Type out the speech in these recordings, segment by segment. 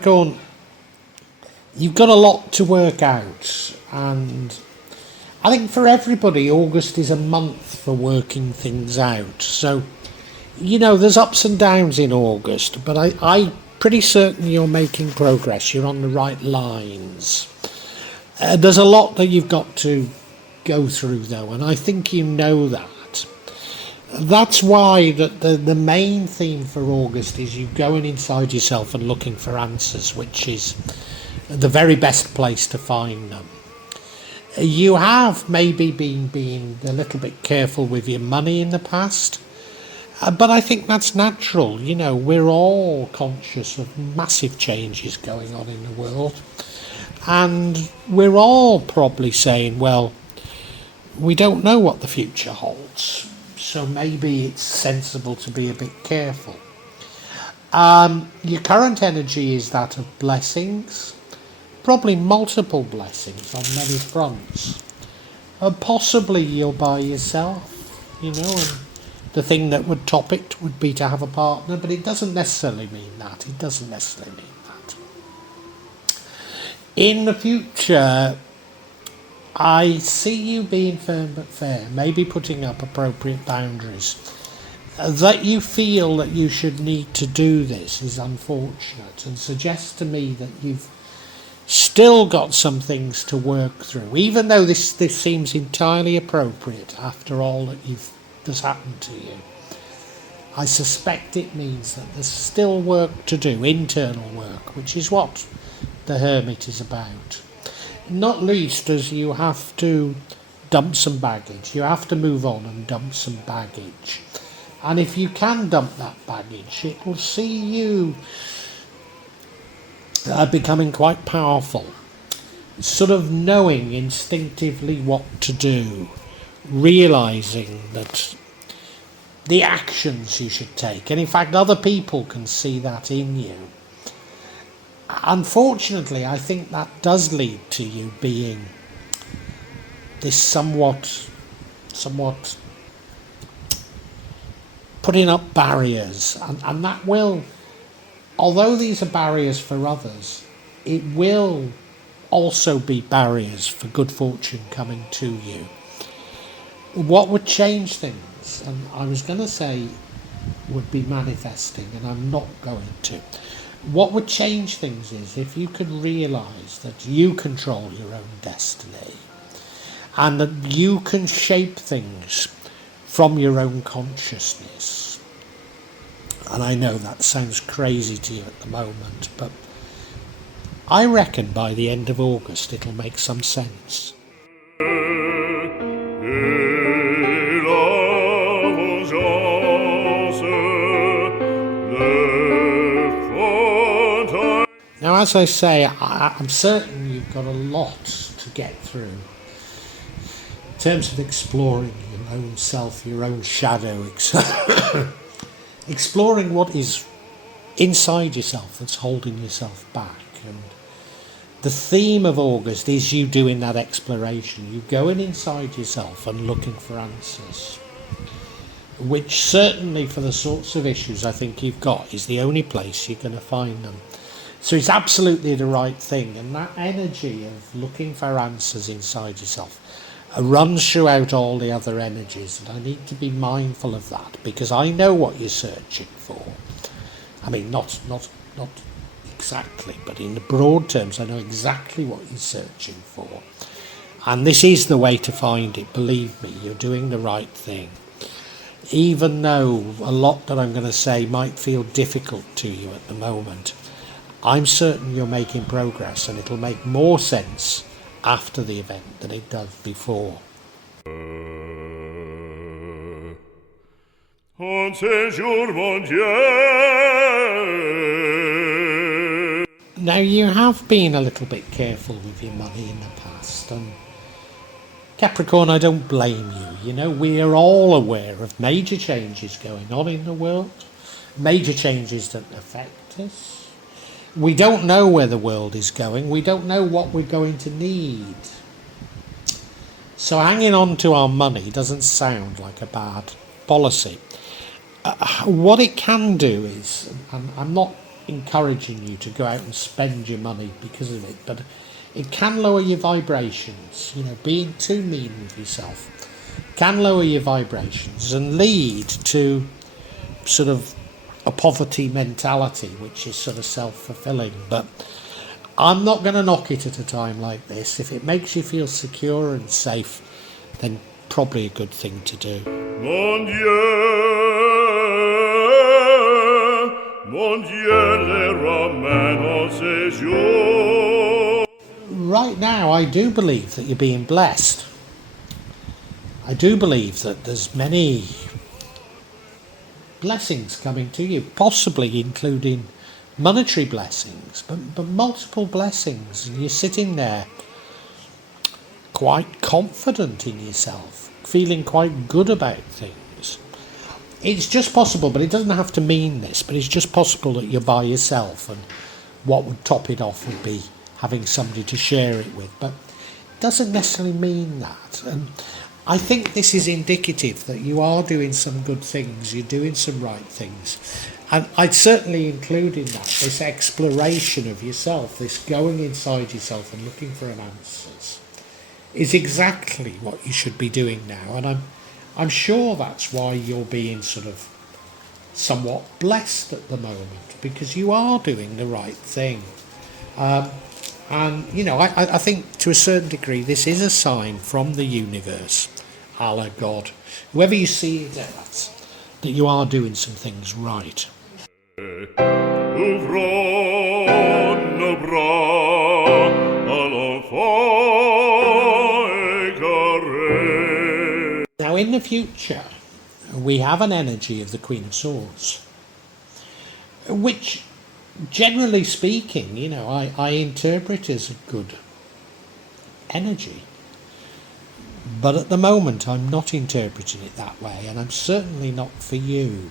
Capricorn, you've got a lot to work out, and I think for everybody, August is a month for working things out. So, there's ups and downs in August, but I'm pretty certain you're making progress. You're on the right lines. There's a lot that you've got to go through, though, and I think you know that. That's why the main theme for August is you going inside yourself and looking for answers, which is the very best place to find them. You have maybe been being a little bit careful with your money in the past, but I think that's natural. We're all conscious of massive changes going on in the world, and we're all probably saying, well, we don't know what the future holds, so maybe it's sensible to be a bit careful. Your current energy is that of blessings, probably multiple blessings on many fronts. Possibly you're by yourself, and the thing that would top it would be to have a partner, but it doesn't necessarily mean that. In the future, I see you being firm but fair, maybe putting up appropriate boundaries. That you feel that you should need to do this is unfortunate, and suggests to me that you've still got some things to work through, even though this seems entirely appropriate after all that's happened to you. I suspect it means that there's still work to do, internal work, which is what the Hermit is about. Not least as you have to dump some baggage. You have to move on and dump some baggage. And if you can dump that baggage, it will see you becoming quite powerful. Sort of knowing instinctively what to do. Realising that the actions you should take. And in fact, other people can see that in you. Unfortunately, I think that does lead to you being this somewhat putting up barriers, and that will, although these are barriers for others, it will also be barriers for good fortune coming to you. What would change things, and I was going to say would be manifesting, and I'm not going to. What would change things is if you could realise that you control your own destiny and that you can shape things from your own consciousness. And I know that sounds crazy to you at the moment, but I reckon by the end of August it'll make some sense. Now, as I say, I'm certain you've got a lot to get through in terms of exploring your own self, your own shadow, exploring what is inside yourself that's holding yourself back. And the theme of August is you doing that exploration, you going inside yourself and looking for answers, which certainly for the sorts of issues I think you've got is the only place you're going to find them. So it's absolutely the right thing, and that energy of looking for answers inside yourself runs throughout all the other energies, and I need to be mindful of that because I know what you're searching for. I mean, not exactly, but in the broad terms I know exactly what you're searching for, and this is the way to find it. Believe me, you're doing the right thing, even though a lot that I'm going to say might feel difficult to you at the moment. I'm certain you're making progress, and it'll make more sense after the event than it does before. Now, you have been a little bit careful with your money in the past, and Capricorn, I don't blame you. We are all aware of major changes going on in the world, major changes that affect us. We don't know where the world is going. We don't know what we're going to need. So hanging on to our money doesn't sound like a bad policy. What it can do is, and I'm not encouraging you to go out and spend your money because of it, but it can lower your vibrations. Being too mean with yourself can lower your vibrations and lead to sort of a poverty mentality, which is sort of self-fulfilling. But I'm not going to knock it at a time like this. If it makes you feel secure and safe, then probably a good thing to do. Mon Dieu, les ramène ces jours. Right now, I do believe that you're being blessed. I do believe that there's many blessings coming to you, possibly including monetary blessings, but multiple blessings. And you're sitting there quite confident in yourself, feeling quite good about things. It's just possible, but it doesn't have to mean this, but it's just possible that you're by yourself, and what would top it off would be having somebody to share it with. But it doesn't necessarily mean that. And I think this is indicative that you are doing some good things, you're doing some right things. And I'd certainly include in that this exploration of yourself, this going inside yourself and looking for answers, is exactly what you should be doing now. And I'm sure that's why you're being sort of somewhat blessed at the moment, because you are doing the right thing. And, I think to a certain degree this is a sign from the universe, Allah, God, whoever you see it as, that you are doing some things right. Now in the future, we have an energy of the Queen of Swords, which, generally speaking, I interpret as a good energy. But at the moment, I'm not interpreting it that way, and I'm certainly not for you.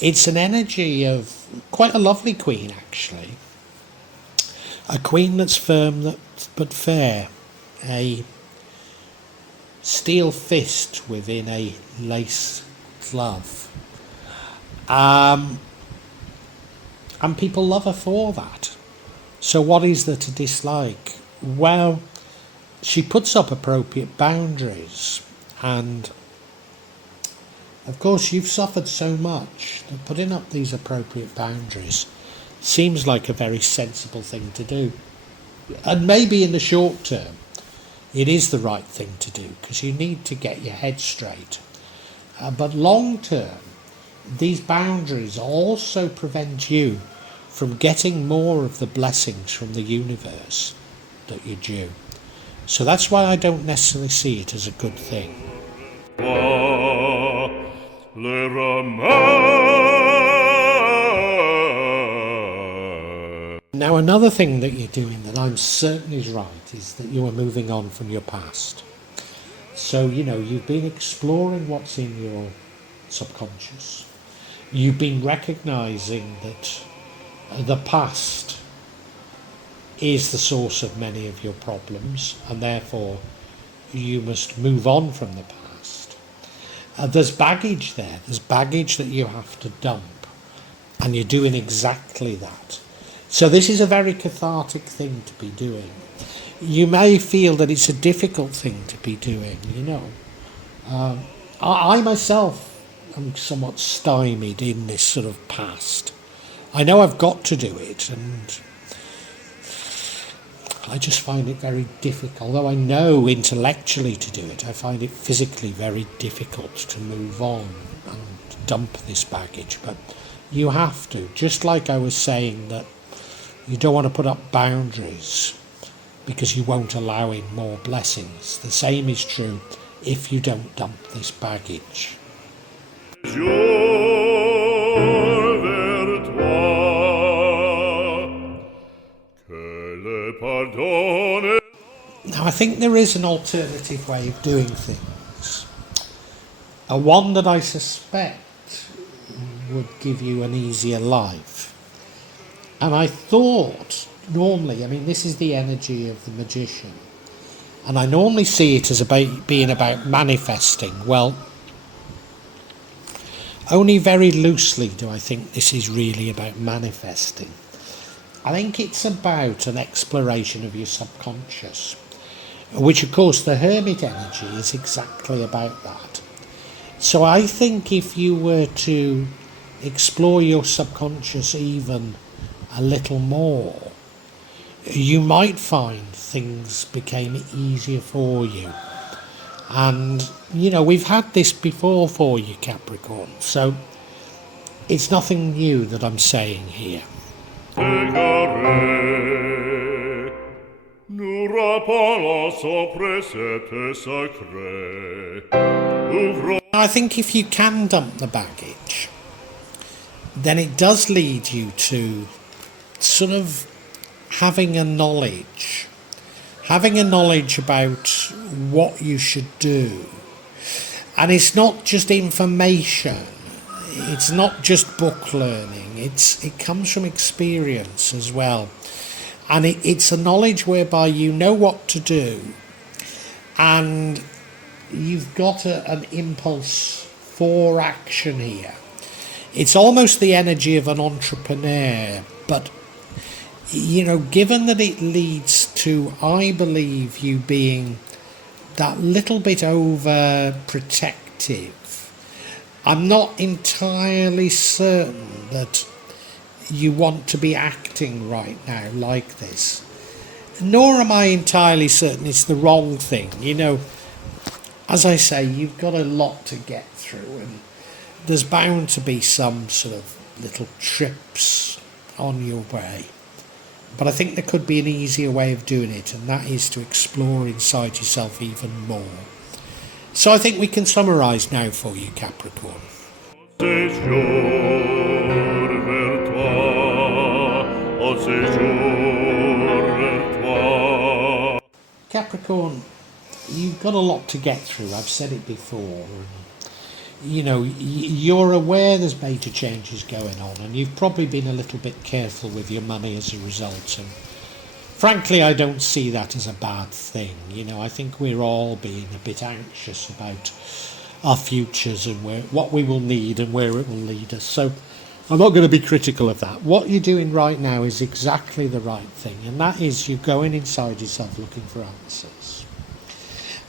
It's an energy of quite a lovely queen, actually. A queen that's firm but fair. A steel fist within a lace glove. And people love her for that. So what is there to dislike? Well, she puts up appropriate boundaries, and of course you've suffered so much that putting up these appropriate boundaries seems like a very sensible thing to do. And maybe in the short term it is the right thing to do, because you need to get your head straight. But long term, these boundaries also prevent you from getting more of the blessings from the universe that you're due. So that's why I don't necessarily see it as a good thing. Now another thing that you're doing that I'm certain is right is that you are moving on from your past. So, you've been exploring what's in your subconscious. You've been recognising that the past is the source of many of your problems, and therefore you must move on from the past. There's baggage there. There's baggage that you have to dump, and you're doing exactly that. So this is a very cathartic thing to be doing. You may feel that it's a difficult thing to be doing, I myself am somewhat stymied in this sort of past. I know I've got to do it, and I just find it very difficult. Although I know intellectually to do it, I find it physically very difficult to move on and dump this baggage. But you have to, just like I was saying that you don't want to put up boundaries because you won't allow in more blessings. The same is true if you don't dump this baggage. Now I think there is an alternative way of doing things. A one that I suspect would give you an easier life. And I thought, normally, this is the energy of the magician. And I normally see it as being about manifesting. Well, Only very loosely do I think this is really about manifesting. I think it's about an exploration of your subconscious, which of course the Hermit energy is exactly about that. So I think if you were to explore your subconscious even a little more, you might find things became easier for you. And, we've had this before for you, Capricorn, so it's nothing new that I'm saying here. I think if you can dump the baggage, then it does lead you to sort of having a knowledge about what you should do. And it's not just information, it's not just book learning, it comes from experience as well. And it's a knowledge whereby you know what to do, and you've got an impulse for action here. It's almost the energy of an entrepreneur, but given that it leads to, I believe, you being that little bit overprotective, I'm not entirely certain that you want to be acting right now like this. Nor am I entirely certain it's the wrong thing. As I say, you've got a lot to get through, and there's bound to be some sort of little trips on your way. But I think there could be an easier way of doing it, and that is to explore inside yourself even more. So I think we can summarise now for you, Capricorn. Capricorn, you've got a lot to get through. I've said it before. You're aware there's major changes going on, and you've probably been a little bit careful with your money as a result. And frankly, I don't see that as a bad thing. I think we're all being a bit anxious about our futures and what we will need and where it will lead us. So I'm not going to be critical of that. What you're doing right now is exactly the right thing, and that is you're going inside yourself looking for answers.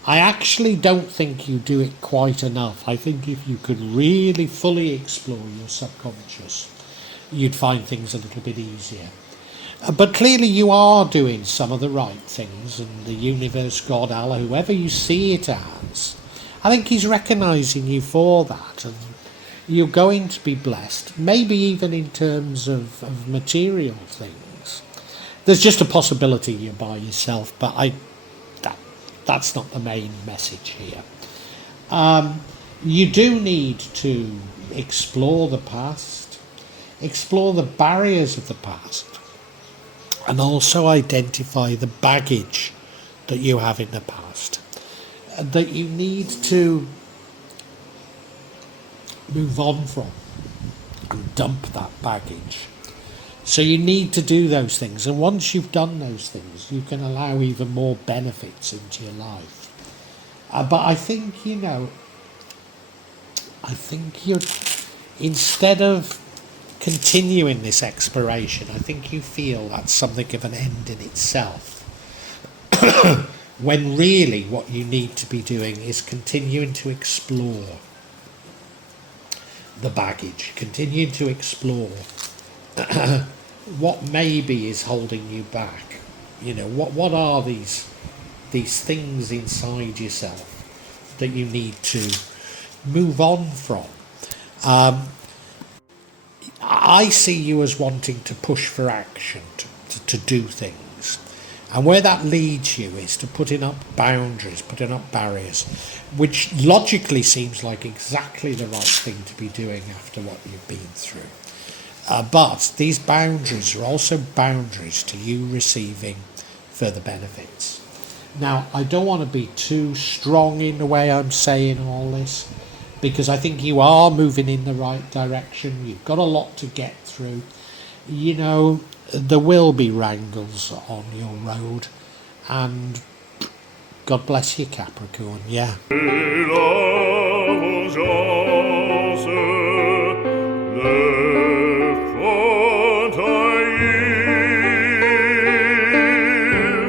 I actually don't think you do it quite enough. I think if you could really fully explore your subconscious, you'd find things a little bit easier. But clearly you are doing some of the right things, and the universe, God, Allah, whoever you see it as, I think he's recognising you for that, and you're going to be blessed, maybe even in terms of material things. There's just a possibility you're by yourself, but that's not the main message here. You do need to explore the past, explore the barriers of the past, and also identify the baggage that you have in the past, that you need to move on from and dump that baggage. So you need to do those things, and once you've done those things, you can allow even more benefits into your life. But I think, you're, instead of continuing this exploration, I think you feel that's something of an end in itself. When really what you need to be doing is continuing to explore the baggage, continuing to explore what maybe is holding you back. What are these things inside yourself that you need to move on from? I see you as wanting to push for action, to do things. And where that leads you is to putting up boundaries, putting up barriers, which logically seems like exactly the right thing to be doing after what you've been through. But these boundaries are also boundaries to you receiving further benefits. Now, I don't want to be too strong in the way I'm saying all this, because I think you are moving in the right direction. You've got a lot to get through. There will be wrangles on your road, and God bless you, Capricorn, yeah.